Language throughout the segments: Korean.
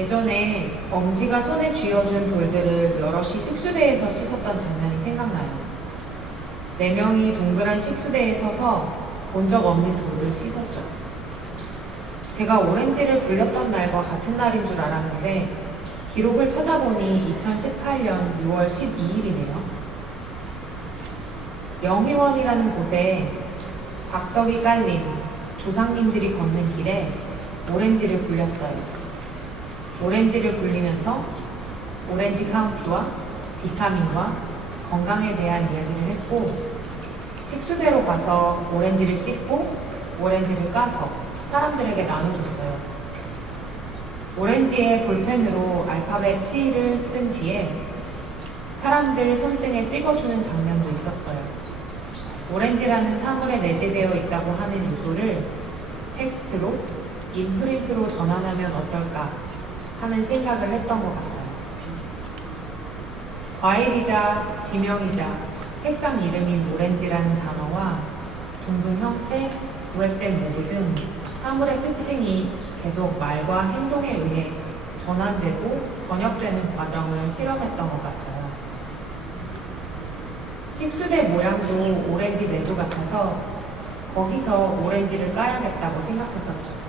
예전에 엄지가 손에 쥐어준 돌들을 여럿이 식수대에서 씻었던 장면이 생각나요. 4명이 동그란 식수대에 서서 본 적 없는 돌을 씻었죠. 제가 오렌지를 굴렸던 날과 같은 날인 줄 알았는데 기록을 찾아보니 2018년 6월 12일이네요. 영희원이라는 곳에 박석이 깔린 조상님들이 걷는 길에 오렌지를 굴렸어요. 오렌지를 굴리면서 오렌지 카운티와 비타민과 건강에 대한 이야기를 했고, 식수대로 가서 오렌지를 씻고 오렌지를 까서 사람들에게 나눠줬어요. 오렌지에 볼펜으로 알파벳 C를 쓴 뒤에 사람들 손등에 찍어주는 장면도 있었어요. 오렌지라는 사물에 내재되어 있다고 하는 요소를 텍스트로, 인프린트로 전환하면 어떨까 하는 생각을 했던 것 같아요. 과일이자 지명이자 색상 이름인 오렌지라는 단어와 둥근 형태, 부획된 모드 등 사물의 특징이 계속 말과 행동에 의해 전환되고 번역되는 과정을 실험했던 것 같아요. 식수대 모양도 오렌지 내도 같아서 거기서 오렌지를 까야겠다고 생각했었죠.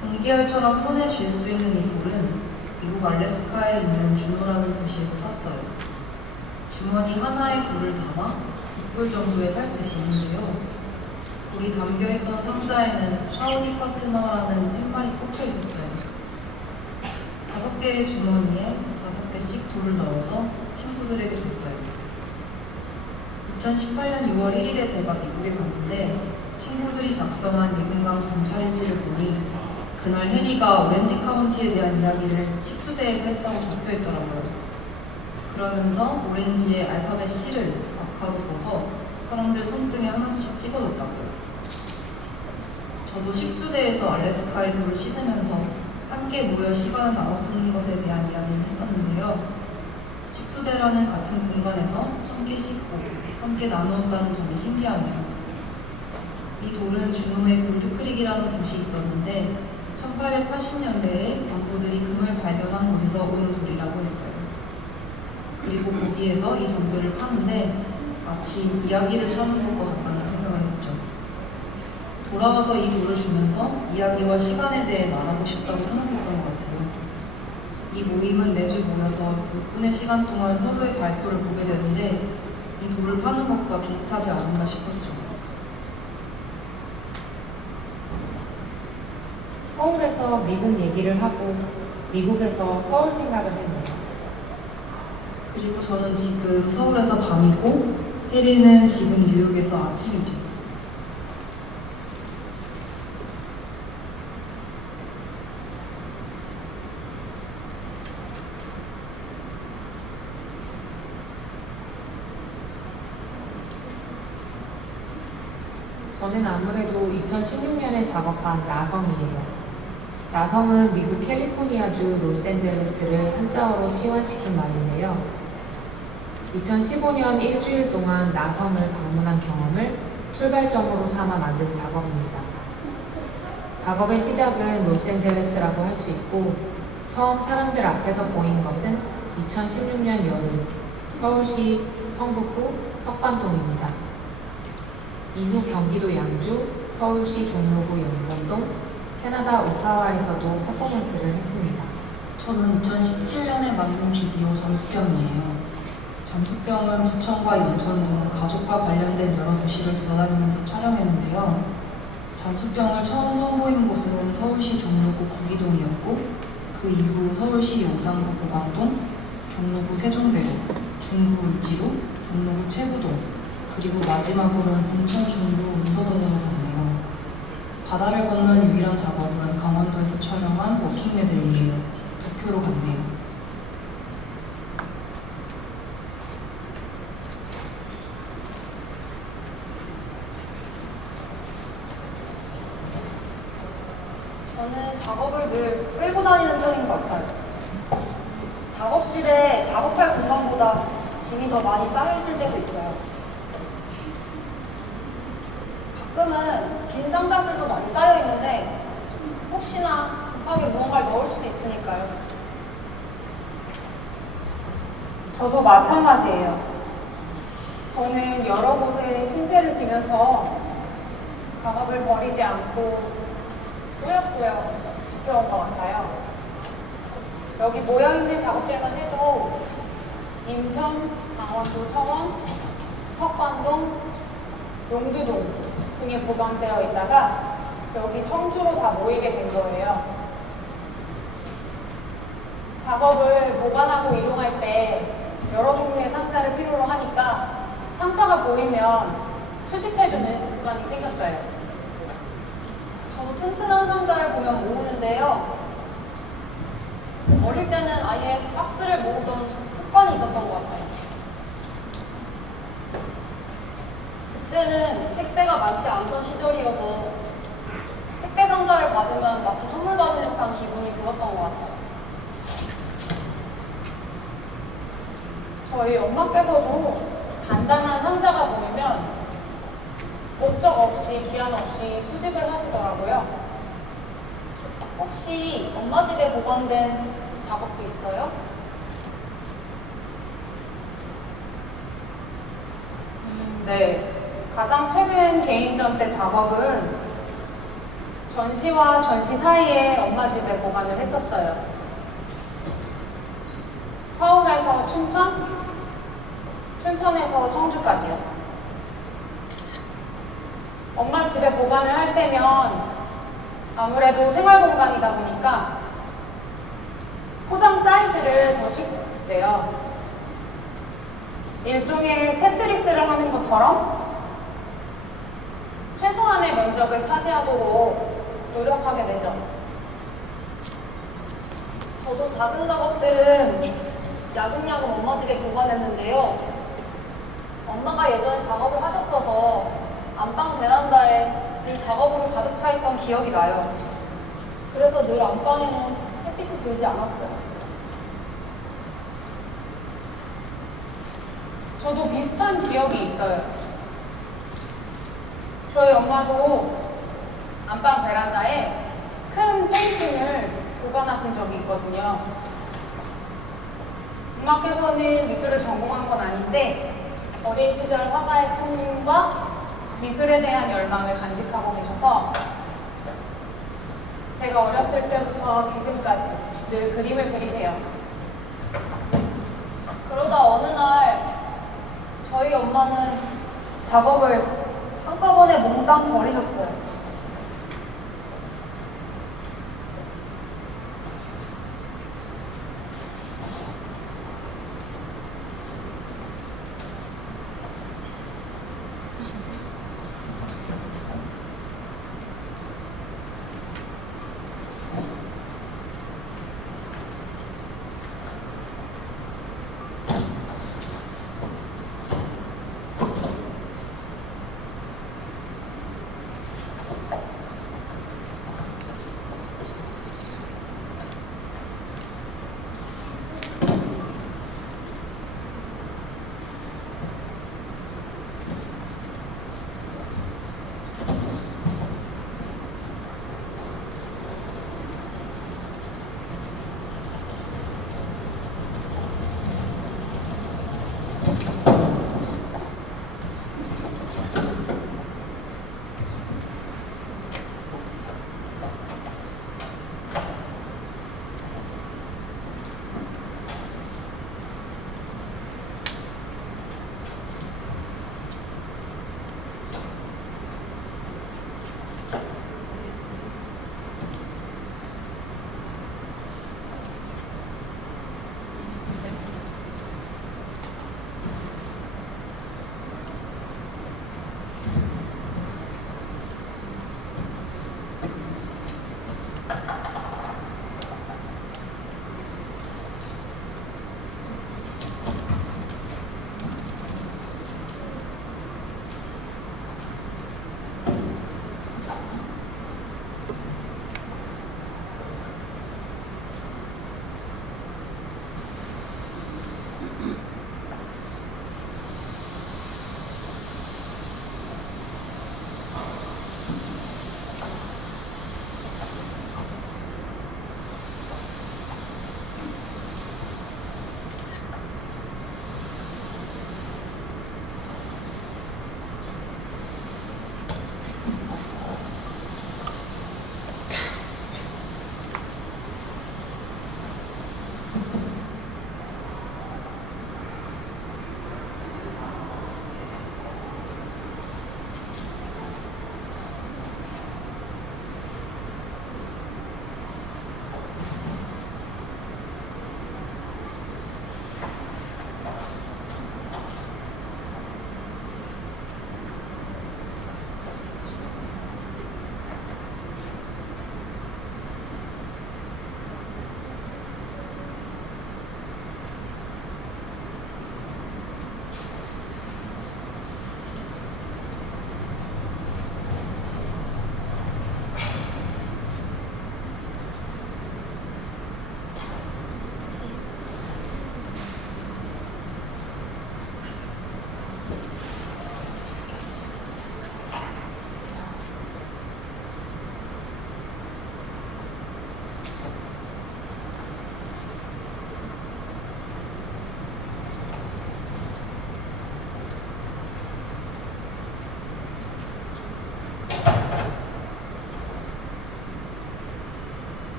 공기알처럼 손에 쥘 수 있는 이 돌은 미국 알래스카에 있는 주노라는 도시에서 샀어요. 주머니 하나에 돌을 담아 6불 정도에 살 수 있었는데요. 돌이 담겨있던 상자에는 하우디 파트너라는 팻말이 꽂혀 있었어요. 5개의 주머니에 5개씩 돌을 넣어서 친구들에게 줬어요. 2018년 6월 1일에 제가 미국에 갔는데 친구들이 작성한 예금강 검찰일지를 보니 그날 해리가 오렌지 카운티에 대한 이야기를 식수대에서 했다고 적혀있더라고요. 그러면서 오렌지에 알파벳 C를 박하로 써서 사람들 손등에 하나씩 찍어줬다고요. 저도 식수대에서 알래스카의 돌을 씻으면서 함께 모여 시간을 나눠 쓰는 것에 대한 이야기를 했었는데요. 식수대라는 같은 공간에서 함께 씻고 함께 나누었다는 점이 신기하네요. 이 돌은 주노의 볼트크릭이라는 곳이 있었는데 1880년대에 연구들이 금을 발견한 곳에서 온 돌이라고 했어요. 그리고 거기에서 이 돌들을 파는데 마치 이야기를 파는 것과 같다는 생각을 했죠. 돌아와서 이 돌을 주면서 이야기와 시간에 대해 말하고 싶다고 생각했던 것 같아요. 이 모임은 매주 모여서 6분의 시간 동안 서로의 발표를 보게 되는데 이 돌을 파는 것과 비슷하지 않았나 싶었죠. 서울에서 미국 얘기를 하고 미국에서 서울 생각을 했네요. 그리고 저는 지금 서울에서 밤이고 혜리는 지금 뉴욕에서 아침이죠. 저는 아무래도 2016년에 작업한 나성이에요. 나성은 미국 캘리포니아주 로스앤젤레스를 한자어로 치환시킨 말인데요. 2015년 일주일 동안 나성을 방문한 경험을 출발점으로 삼아 만든 작업입니다. 작업의 시작은 로스앤젤레스라고 할 수 있고 처음 사람들 앞에서 보인 것은 2016년 여름 서울시 성북구 혁반동입니다. 이후 경기도 양주, 서울시 종로구 영건동, 캐나다 오타와에서도 퍼포먼스를 했습니다. 저는 2017년에 만든 비디오 잠수병이에요. 잠수병은 부천과 인천 등 가족과 관련된 여러 도시를 돌아다니면서 촬영했는데요. 잠수병을 처음 선보인 곳은 서울시 종로구 구기동이었고 그 이후 서울시 용산구 보광동, 종로구 세종대로, 중구 을지로, 종로구 채부동, 그리고 마지막으로는 인천 중구 문서동으로 갔네요. 바다를 건넌 유일한 작업은 강원도에서 촬영한 워킹 메들리예요. 도쿄로 갔네요. 저는 작업을 늘 끌고 다니는 편인 것 같아요. 작업실에 작업할 공간보다 짐이 더 많이 쌓여있을 때도 있어요. 가끔은 빈 상자들도 많이 쌓여있는데 혹시나 급하게 무언가를 넣을 수도 있으니까요. 저도 마찬가지예요. 저는 여러 곳에 신세를 지면서 작업을 버리지 않고 꾸역꾸역 지켜온 것 같아요. 여기 모여있는 작업들만 해도 인천, 강원도 청원, 석관동, 용두동 등에 보관되어 있다가 여기 청주로 다 모이게 된 거예요. 작업을 보관하고 이동할 때 여러 종류의 상자를 필요로 하니까 상자가 보이면 수집해두는 습관이 생겼어요. 저도 튼튼한 상자를 보면 모으는데요. 어릴 때는 아예 박스를 모으던 습관이 있었던 것 같아요. 그때는 택배가 많지 않던 시절이어서 택배 상자를 받으면 마치 선물 받은 듯한 기분이 들었던 것 같아요. 저희 엄마께서도 단단한 상자가 보이면 목적 없이 기한 없이 수집을 하시더라고요. 혹시 엄마 집에 보관된 작업도 있어요? 네, 가장 최근 개인전 때 작업은 전시와 전시 사이에 엄마 집에 보관을 했었어요. 서울에서 춘천, 춘천에서 청주까지요. 엄마 집에 보관을 할 때면 아무래도 생활 공간이다 보니까 포장 사이즈를 더 쉽대요. 일종의 테트리스를 하는 것처럼 최소한의 면적을 차지하도록 노력하게 되죠. 저도 작은 작업들은 야금야금 엄마 집에 보관했는데요. 엄마가 예전에 작업을 하셨어서 안방 베란다에 이 작업으로 가득 차 있던 기억이 나요. 그래서 늘 안방에는 햇빛이 들지 않았어요. 저도 비슷한 기억이 있어요. 저희 엄마도 안방 베란다에 큰 페인팅을 보관하신 적이 있거든요. 엄마께서는 미술을 전공한 건 아닌데 어린 시절 화가의 꿈과 미술에 대한 열망을 간직하고 계셔서 제가 어렸을 때부터 지금까지 늘 그림을 그리세요. 그러다 어느 날 저희 엄마는 작업을 한꺼번에 몽땅 버리셨어요.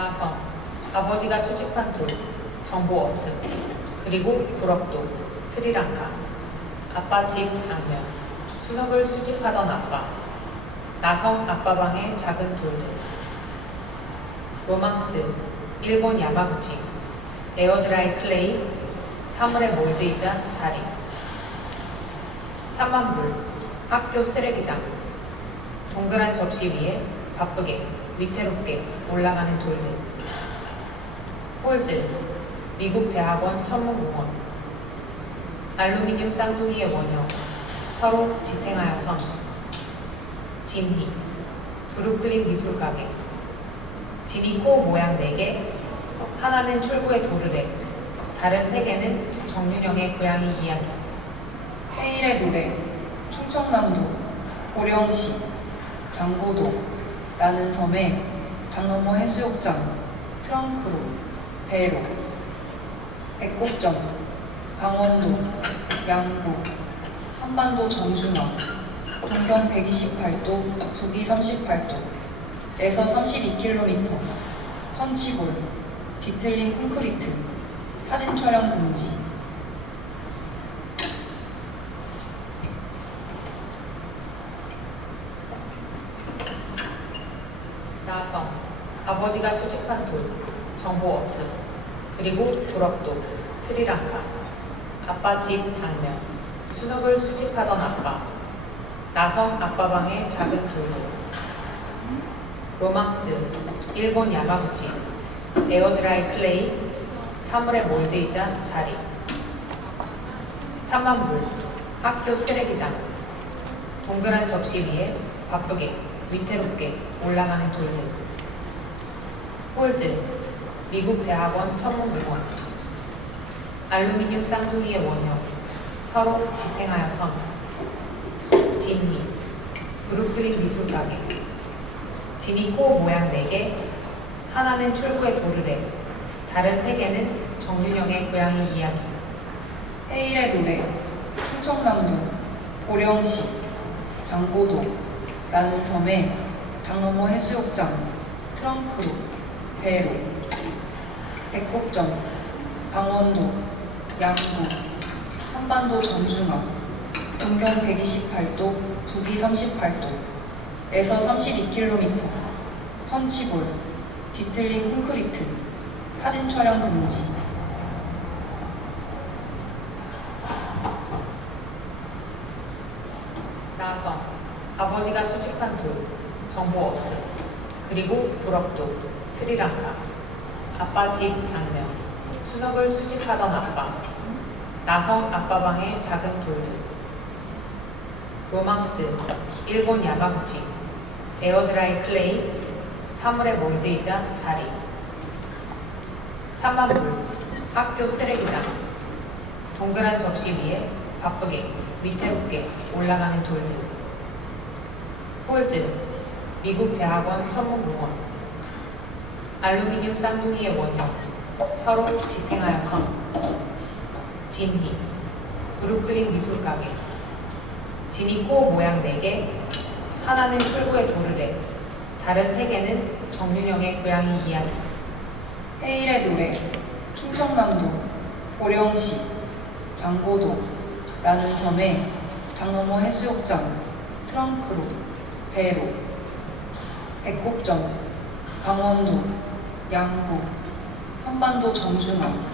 나성, 아버지가 수집한 돌, 정보 없음. 그리고 불업도, 스리랑카. 아빠 집 장면, 수석을 수집하던 아빠. 나성 아빠 방의 작은 돌들. 로망스, 일본 야마구치. 에어드라이 클레이, 사물의 몰드이자 자리. 3만불, 학교 쓰레기장. 동그란 접시 위에 바쁘게, 위태롭게 올라가는 돌들. 홀즈, 미국 대학원 천문공원. 알루미늄 쌍둥이의 원형, 서로 지탱하여 선. 진희, 브루클린 미술가게. 진이 코 모양 4개, 하나는 출구의 도르래, 다른 3개는 정윤영의 고양이 이야기. 해일의 노래, 충청남도, 보령시, 장고도라는 섬에 장너머 해수욕장, 트렁크로, 배로, 백곡점, 강원도, 양구, 한반도 정중앙, 동경 128도, 북위 38도, 에서 32km, 펀치볼, 뒤틀린 콘크리트, 사진 촬영 금지. 나성, 아버지가 수집한 돌, 정보 없음. 그리고 불업도, 스리랑카. 아빠 집 장면, 수석을 수집하던 아빠. 나성 아빠 방의 작은 돌들. 로망스, 일본 야마구치. 에어드라이 클레이, 사물의 몰드이자 자리. 3만불, 학교 쓰레기장. 동그란 접시 위에 바쁘게, 위태롭게 올라가는 돌들. 홀즈, 미국 대학원 천문공원. 알루미늄 쌍둥이의 원형, 서로 지탱하여 선. 진희, 브루클린 미술가게. 진이 코 모양 4개, 하나는 출구의 도르래, 다른 3개는 정윤영의 고양이 이야기. 해일의 노래, 충청남도, 보령시, 장고도라는 섬에 장너머 해수욕장, 트렁크로, 배로, 백곡점, 강원도, 양구, 한반도 정중앙, 동경 128도, 북위 38도, 에서 32km, 펀치볼, 뒤틀린 콘크리트, 사진 촬영 금지. 나성, 아버지가 수집한 돌, 정보 없음. 그리고 불업도, 스리랑카. 아빠 집 장면, 수석을 수집하던 아빠. 나성 아빠 방의 작은 돌들. 로망스, 일본 야마구치. 에어드라이 클레이, 사물의 몰드이자 자리. 3만불, 학교 쓰레기장. 동그란 접시 위에 바쁘게, 위태롭게 올라가는 돌들. 홀즈, 미국 대학원 천문공원. 알루미늄 쌍둥이의 원형, 서로 지탱하여 선. 진희, 브루클린 미술가게. 진이 코 모양 4개, 하나는 출구의 도르래, 다른 3개는 정윤영의 고양이 이야기. 해일의 노래, 충청남도, 보령시, 장고도라는 섬에 장너머 해수욕장, 트렁크로, 배로, 백곡점, 강원도, 양구, 한반도 정중앙,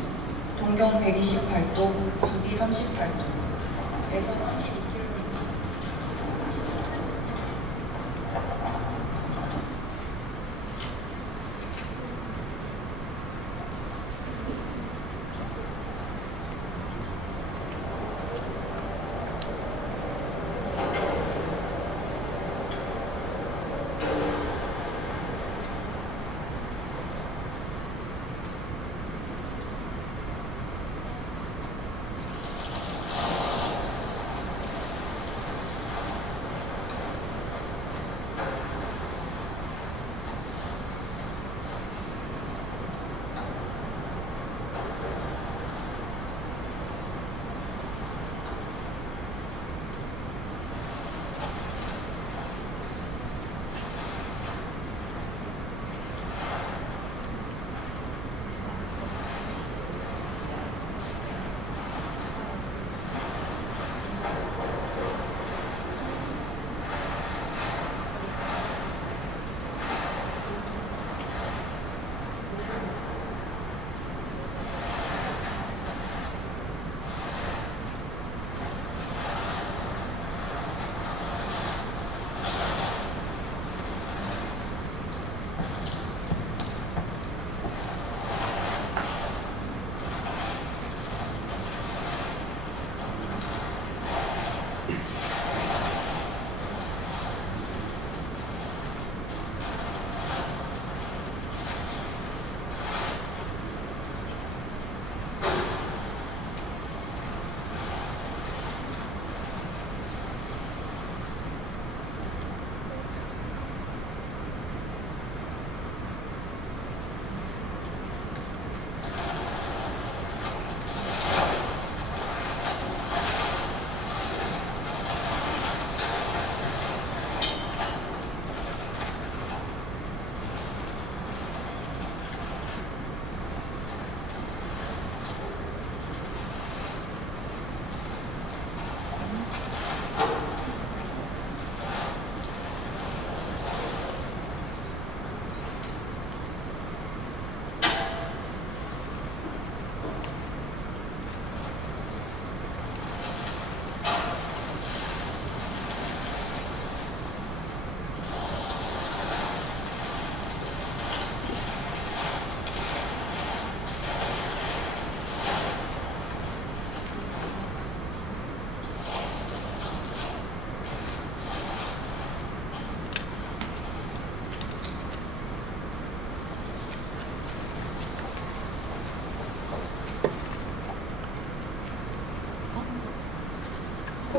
동경 128도, 북위 38도, 에서 32km.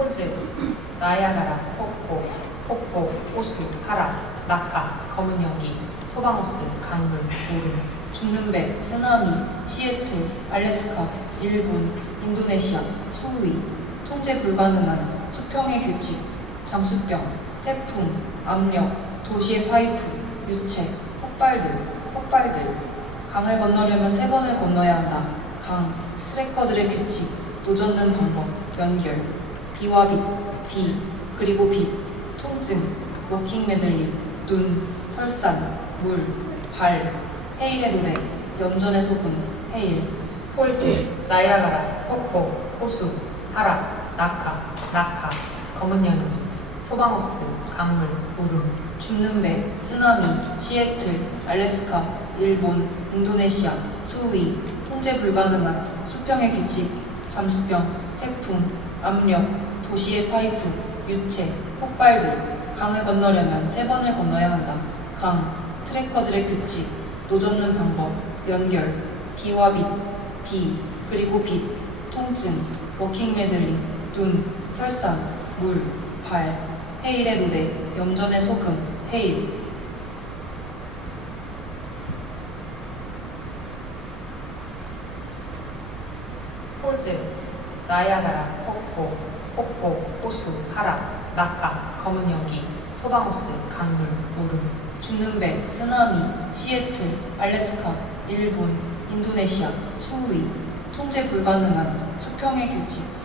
폴즈, 나이아가라, 폭포, 호수, 하락, 낙하, 검은 연기, 소방호스, 강물, 오름. 죽는 배, 쓰나미, 시애틀, 알래스카, 일본, 인도네시아, 수위, 통제 불가능한 수평의 규칙, 잠수병, 태풍, 압력, 도시의 파이프, 유체, 폭발들. 강을 건너려면 3번을 건너야 한다. 강, 트래커들의 규칙, 노젓는 방법, 연결, 비와 비, 그리고 빛, 통증, 워킹 메들리, 눈, 설산, 물, 발, 헤일의 노래, 염전의 소금, 헤일. 폴즈, 나이아가라, 폭포, 호수, 하락, 낙하, 검은 연기, 소방호스, 강물, 오름. 죽는 배, 쓰나미, 시애틀, 알래스카, 일본, 인도네시아, 수위, 통제 불가능한 수평의 규칙, 잠수병, 태풍, 압력, 도시의 파이프, 유체, 폭발들. 강을 건너려면 3번을 건너야 한다. 강, 트래커들의 규칙, 노젓는 방법, 연결, 비와 비, 그리고 빛, 통증, 워킹 메들리, 눈, 설산, 물, 발, 헤일의 노래, 염전의 소금, 헤일. 폴즈, 나이아가라, 폭포, 호수, 하락, 낙하, 검은 연기, 소방호스, 강물, 오름. 죽는 배, 쓰나미, 시애틀, 알래스카, 일본, 인도네시아, 수위, 통제 불가능한 수평의 규칙.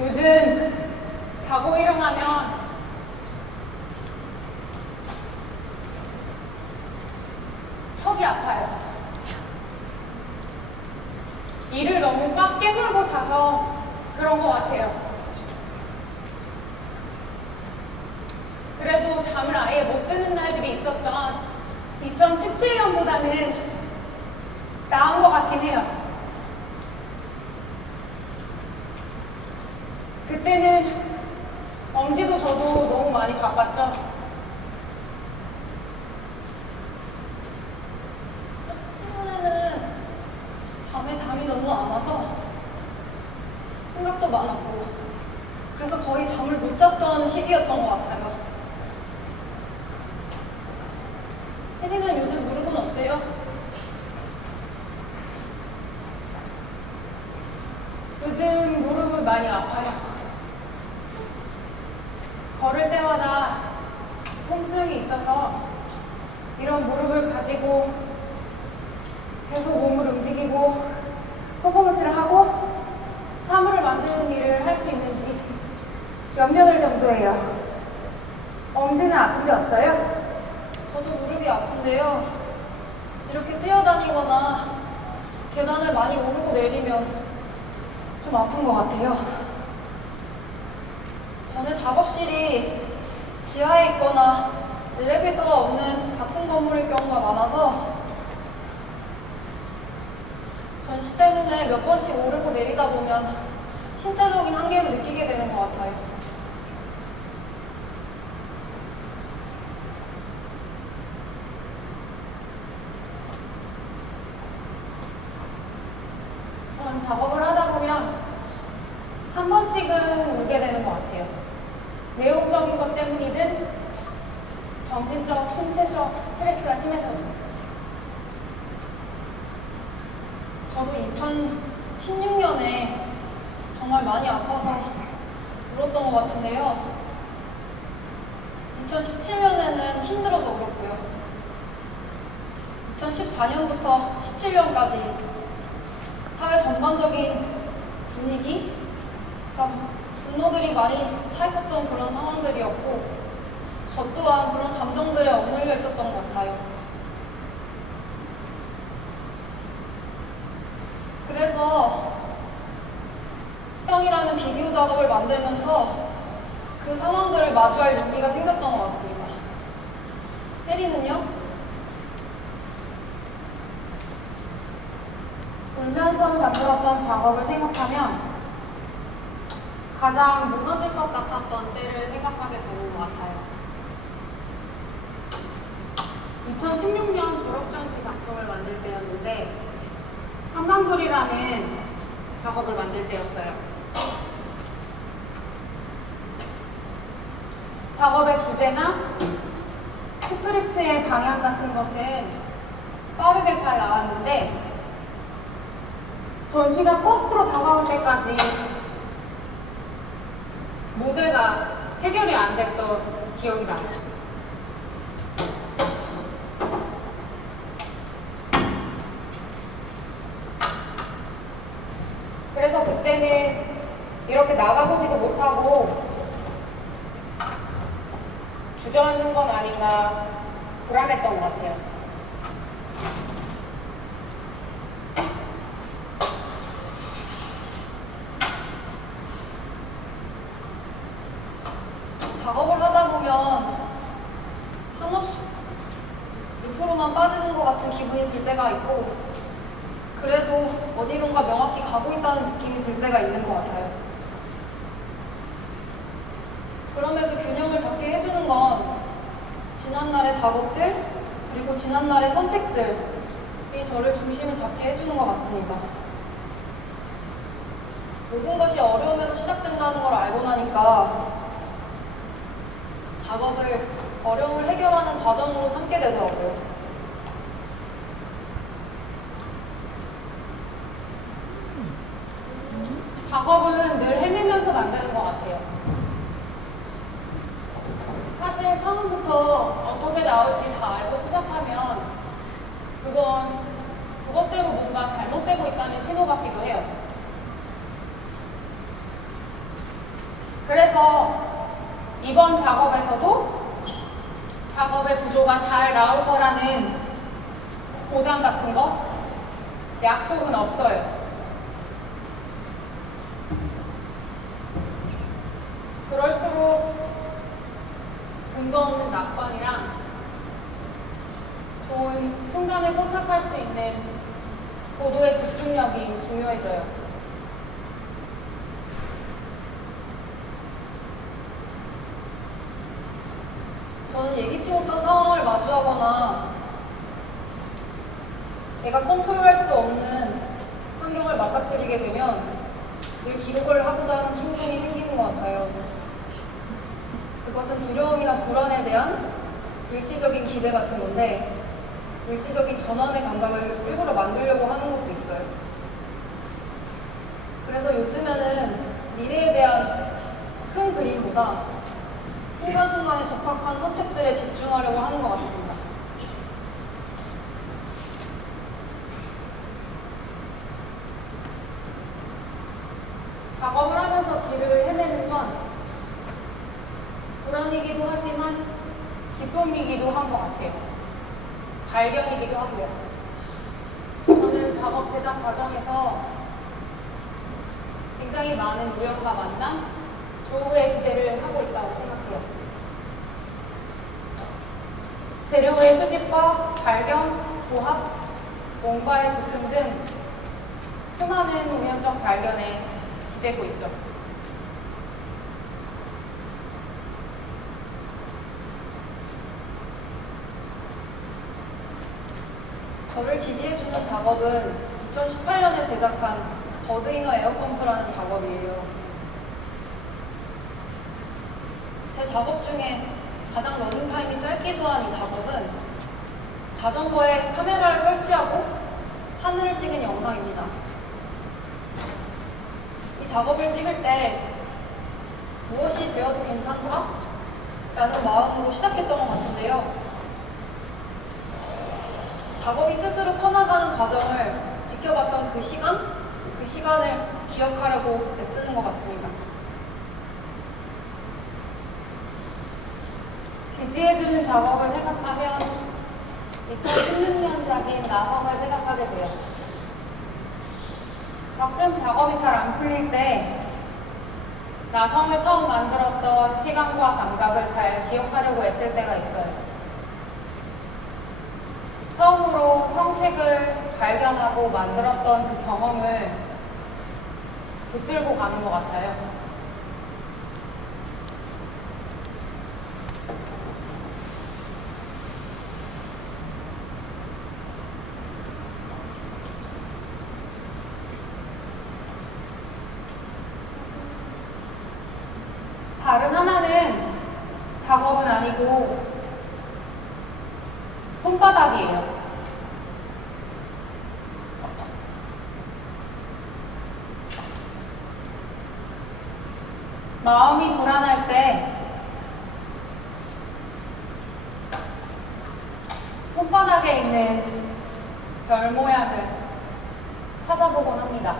요즘 자고 일어나면 턱이 아파요. 이를 너무 꽉 깨물고 자서 그런 것 같아요. 그래도 잠을 아예 못 드는 날들이 있었던 2017년보다는 나은 것 같긴 해요. 그때는 엄지도 저도 너무 많이 바빴죠. 17년에는 밤에 잠이 너무 안 와서 생각도 많았고 그래서 거의 잠을 못 잤던 시기였던 것 같아요. 혜리는 요즘 무릎은 어때요? 요즘 무릎은 많이 아파요. 걸을 때마다 통증이 있어서 이런 무릎을 가지고 계속 몸을 움직이고 퍼포먼스를 하고 사물을 만드는 일을 할 수 있는지 염려될 정도예요. 엄지는 아픈 데 없어요? 저도 무릎이 아픈데요. 이렇게 뛰어다니거나 계단을 많이 오르고 내리면 좀 아픈 것 같아요. 저는 작업실이 지하에 있거나 엘리베이터가 없는 4층 건물일 경우가 많아서 전시 때문에 몇 번씩 오르고 내리다 보면 신체적인 한계를 느끼게 되는 것 같아요. 전 작업을 하다 보면 한 번씩은 울게 되는 것 같아요. 내용적인 것 때문이든 정신적, 신체적 스트레스가 심해서. 저도 2016년에 정말 많이 아파서 울었던 것 같은데요. 2017년에는 힘들어서 울었고요. 2014년부터 17년까지 사회 전반적인 분위기, 분노들이 많이 차 있었던 그런 상황들이었고, 저 또한 그런 감정들에 억눌려 있었던 것 같아요. 그래서 형이라는 비디오 작업을 만들면서 그 상황들을 마주할 용기가 생겼던 것 같습니다. 혜리는요? 울면서 만들었던 작업을 생각하면 가장 무너질 것 같았던 때를 생각하게 되는 것 같아요. 2016년 졸업전시 작품을 만들 때였는데 삼만불이라는 작업을 만들 때였어요. 작업의 주제나 스크립트의 방향 같은 것은 빠르게 잘 나왔는데 전시가 거꾸로 다가올 때까지 무대가 해결이 안 됐던 기억이 나요. 그래서 그때는 이렇게 나가보지도 못하고 주저앉는 건 아닌가 불안했던 것 같아요. 작업을 하다 보면 한없이 밑으로만 빠지는 것 같은 기분이 들 때가 있고, 그래도 어디론가 명확히 가고 있다는 느낌이 들 때가 있는 것 같아요. 그럼에도 균형을 잡게 해주는 건 지난날의 작업들, 그리고 지난날의 선택들이 저를 중심을 잡게 해주는 것 같습니다. 모든 것이 어려움에서 시작된다는 걸 알고 나니까 작업을 어려움을 해결하는 과정으로 삼게 되더라고요. 작업은 늘 헤매면서 만드는 것 같아요. 사실 처음부터 어떻게 나올지 다 알고 시작하면 그것대로 뭔가 잘못되고 있다는 신호 같기도 해요. 그래서 이번 작업에서도 작업의 구조가 잘 나올 거라는 보장 같은 거, 약속은 없어요. 그럴수록 근거 없는 낙관이랑 좋은 순간을 포착할 수 있는 고도의 집중력이 중요해져요. 저는 예기치 못한 상황을 마주하거나 제가 컨트롤할 수 없는 환경을 맞닥뜨리게 되면 늘 기록을 하고자 하는 충동이 생기는 것 같아요. 그것은 두려움이나 불안에 대한 일시적인 기제 같은 건데, 일시적인 전환의 감각을 일부러 만들려고 하는 것도 있어요. 그래서 요즘에는 미래에 대한 큰 그림보다 순간순간에 적합한 선택들에 집중하려고 하는 것 같습니다. 작업을 하면서 길을 헤매는 건 불안이기도 하지만 기쁨이기도 한 것 같아요. 발견이기도 하고요. 저는 작업 제작 과정에서 굉장히 많은 우연과 만남, 조우의 기대를 하고 있다고 생각해요. 재료의 수집과 발견, 조합, 뭔가의 집중 등 수많은 우연적 발견에 기대고 있죠. 저를 지지해주는 작업은 2018년에 제작한 버드이너 에어펌프라는 작업이에요. 제 작업 중에 가장 러닝타임이 짧기도 한 이 작업은 자전거에 카메라를 설치하고 하늘을 찍은 영상입니다. 이 작업을 찍을 때 무엇이 되어도 괜찮다? 라는 마음으로 시작했던 것 같은데요. 작업이 스스로 커나가는 과정을 지켜봤던 그 시간을 기억하려고 애쓰는 것 같습니다. 지지해주는 작업을 생각하면 2016년작인 나성을 생각하게 돼요. 가끔 작업이 잘 안 풀릴 때 나성을 처음 만들었던 시간과 감각을 잘 기억하려고 애쓸 때가 있어요. 처음으로 형식을 발견하고 만들었던 그 경험을 붙들고 가는 것 같아요. 다른 하나는 작업은 아니고 손바닥이에요. 마음이 불안할 때 손바닥에 있는 별 모양을 찾아보곤 합니다.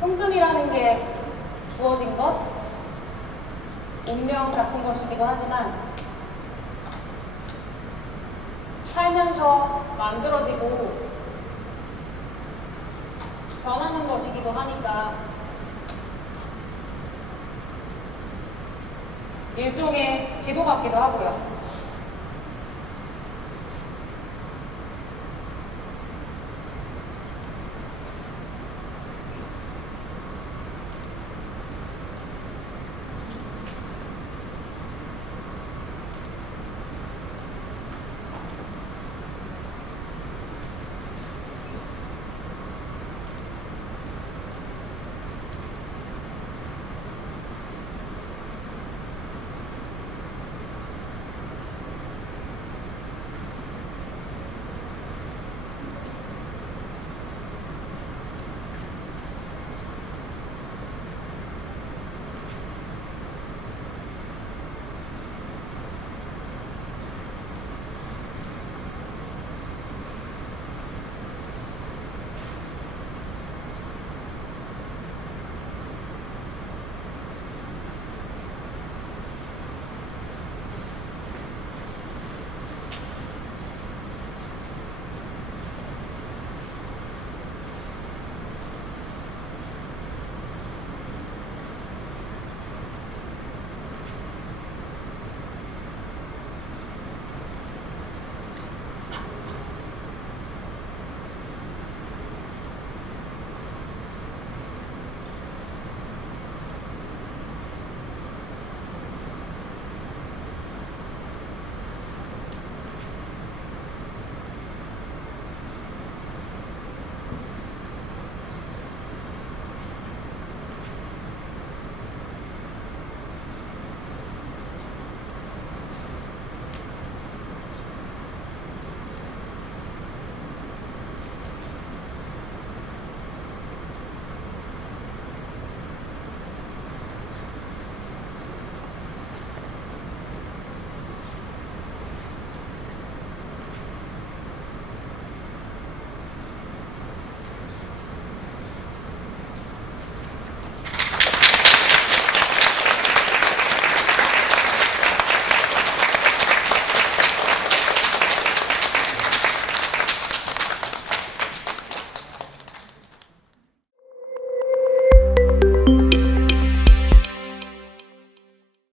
손금이라는 게 주어진 것, 운명 같은 것이기도 하지만 살면서 만들어지고 변하는 것이기도 하니까 일종의 지도 같기도 하고요.